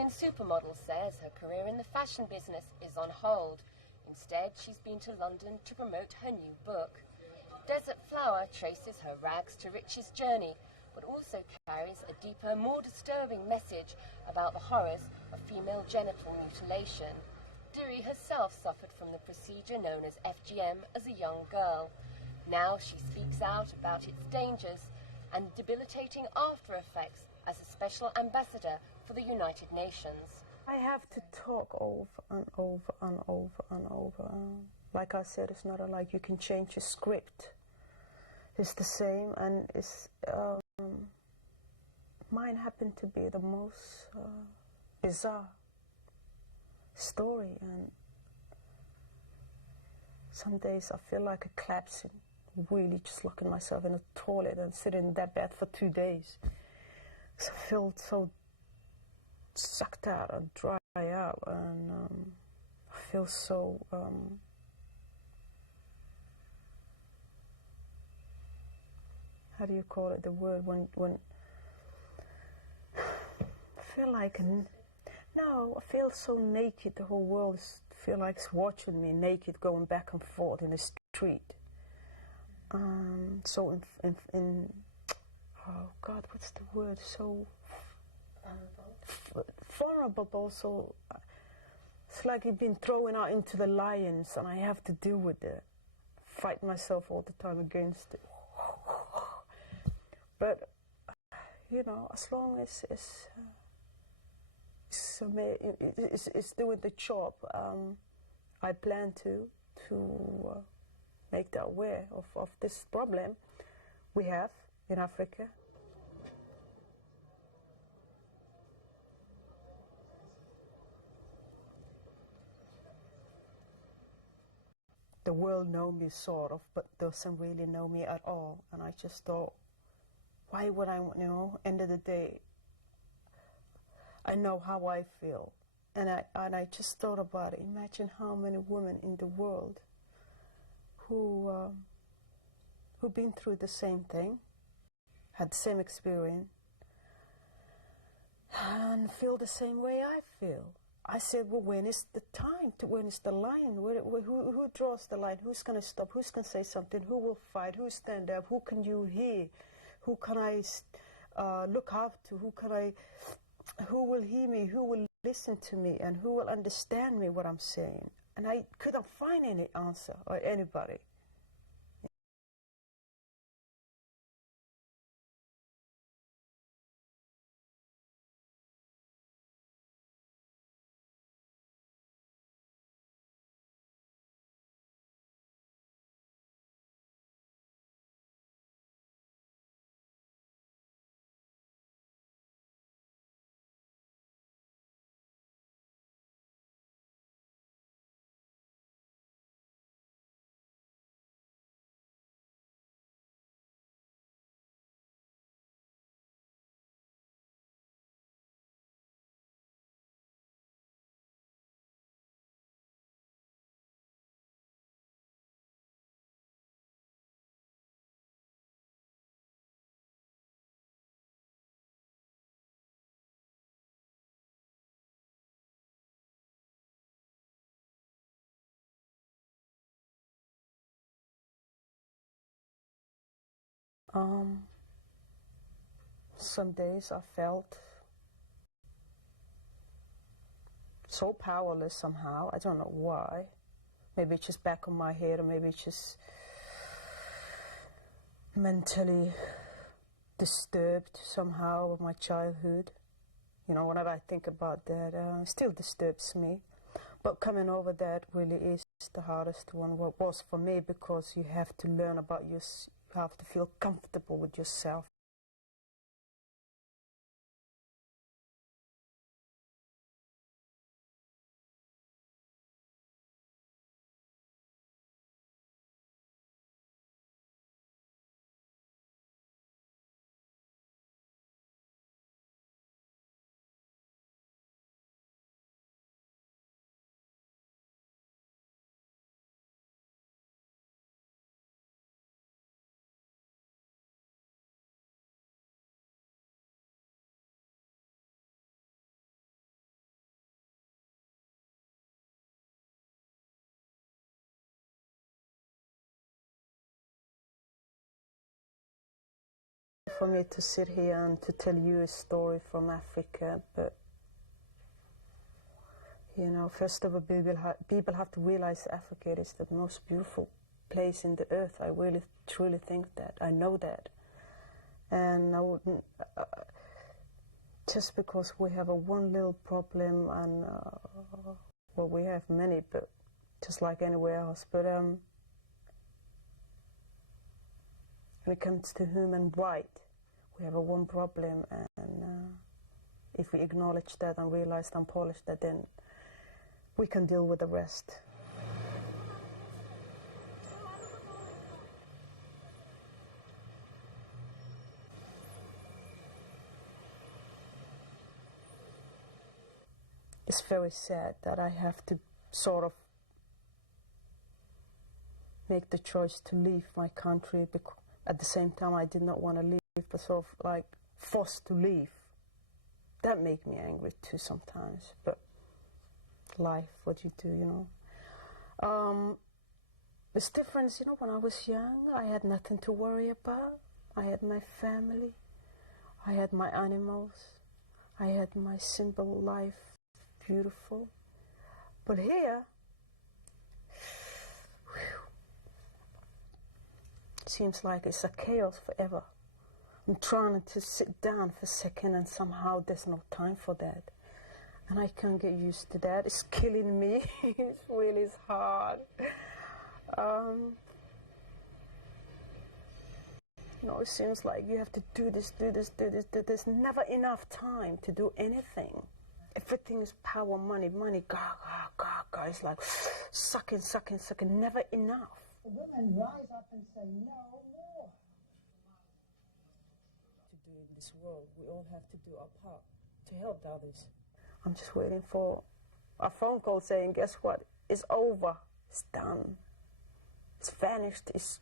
Australian supermodel says her career in the fashion business is on hold. Instead, she's been to London to promote her new book. Desert Flower traces her rags to riches journey, but also carries a deeper, more disturbing message about the horrors of female genital mutilation. Dirie herself suffered from the procedure known as FGM as a young girl. Now she speaks out about its dangers and debilitating after effects as a special ambassador for the United Nations. I have to talk over and over and over and over. Like I said, it's not like you can change a script. It's the same, and it's mine happened to be the most bizarre story, and some days I feel like a collapsing, really just locking myself in a toilet and sitting in that bed for 2 days. So I feel so sucked out and dry out, and I feel so how do you call it, the word when I feel like, no, I feel so naked. The whole world feel like it's watching me naked, going back and forth in the street. So in oh God, what's the word? So vulnerable, but also it's like you've been thrown out into the lions, and I have to deal with it. Fight myself all the time against it. But you know, as long as it's doing the job, I plan to make that aware of this problem we have in Africa. The world knows me sort of, but doesn't really know me at all. And I just thought, why would I, end of the day, I know how I feel. And I just thought about it. Imagine how many women in the world who've been through the same thing, had the same experience, and feel the same way I feel. I said, well, when is the time? When is the line? Who draws the line? Who's going to stop? Who's going to say something? Who will fight? Who stand up? Who can you hear? Who can I look up to? Who will hear me? Who will listen to me? And who will understand me what I'm saying? And I couldn't find any answer or anybody. Some days I felt so powerless somehow. I don't know why. Maybe it's just back on my head, or maybe it's just mentally disturbed somehow of my childhood. You know, whenever I think about that, it still disturbs me. But coming over that really is the hardest one. What was for me, because you have to learn about you have to feel comfortable with yourself. for me to sit here and to tell you a story from Africa, but you know, first of all, people have to realize Africa is the most beautiful place in the earth. I really, truly think that. I know that. And I wouldn't, just because we have a one little problem, and, well, we have many, but just like anywhere else. But when it comes to human rights, we have a one problem, and if we acknowledge that and realize and polish that, then we can deal with the rest. It's very sad that I have to sort of make the choice to leave my country, because at the same time I did not want to leave, but sort of like forced to leave. That makes me angry too sometimes, but life, what you do, you know. It's different, you know, when I was young, I had nothing to worry about. I had my family, I had my animals, I had my simple life, beautiful. But here, it seems like it's a chaos forever. I'm trying to sit down for a second, and somehow there's no time for that. And I can't get used to that. It's killing me. It's really hard. You know, it seems like you have to do this, do this, do this. There's never enough time to do anything. Everything is power, money, money, it's like sucking, sucking, sucking, never enough. Women rise up and say no more. To do in this world, we all have to do our part to help others. I'm just waiting for a phone call saying, guess what? It's over. It's done. It's vanished. It's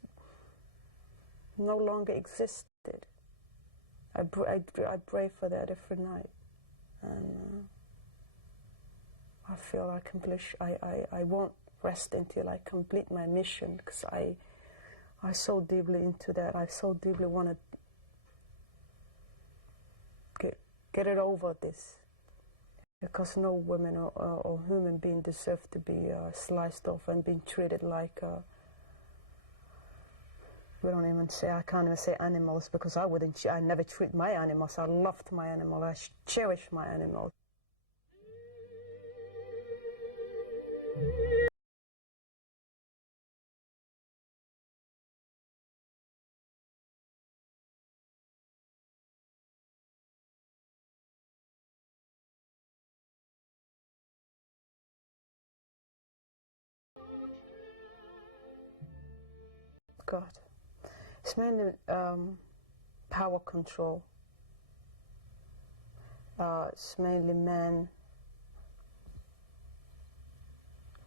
no longer existed. I pray for that every night. And I feel I won't rest until I complete my mission, because I so deeply into that. I so deeply want to get it over this. Because no woman or human being deserves to be sliced off and being treated like, we don't even say, I can't even say animals, because I never treat my animals. I loved my animal. I cherish my animal. God. It's mainly power control. It's mainly men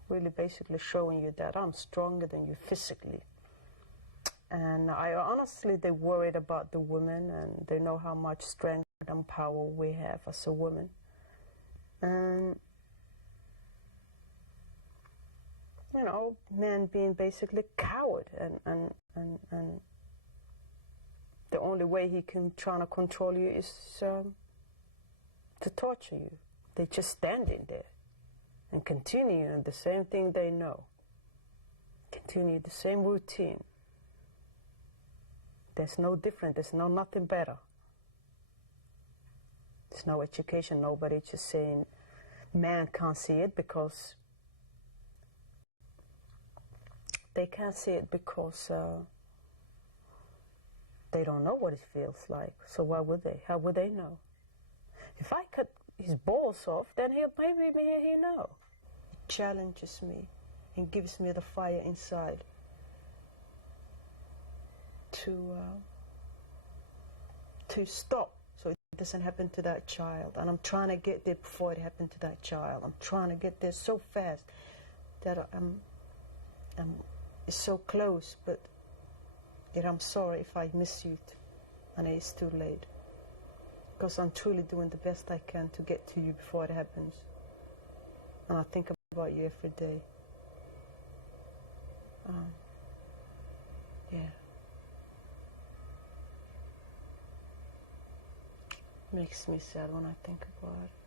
really basically showing you that I'm stronger than you physically. And I honestly, they're worried about the women, and they know how much strength and power we have as a woman. And you know, men being basically coward, and the only way he can try to control you is to torture you. They're just standing there and continuing the same thing they know. Continue the same routine. There's no different. There's nothing better. There's no education. Nobody just saying man can't see it, because they can't see it because they don't know what it feels like. So why would they? How would they know? If I cut his balls off, then maybe he know. It challenges me and gives me the fire inside to stop, so it doesn't happen to that child. And I'm trying to get there before it happened to that child. I'm trying to get there so fast that it's so close, but yet I'm sorry if I miss you, and it's too late. Because I'm truly doing the best I can to get to you before it happens. And I think about you every day. Yeah. Makes me sad when I think about it.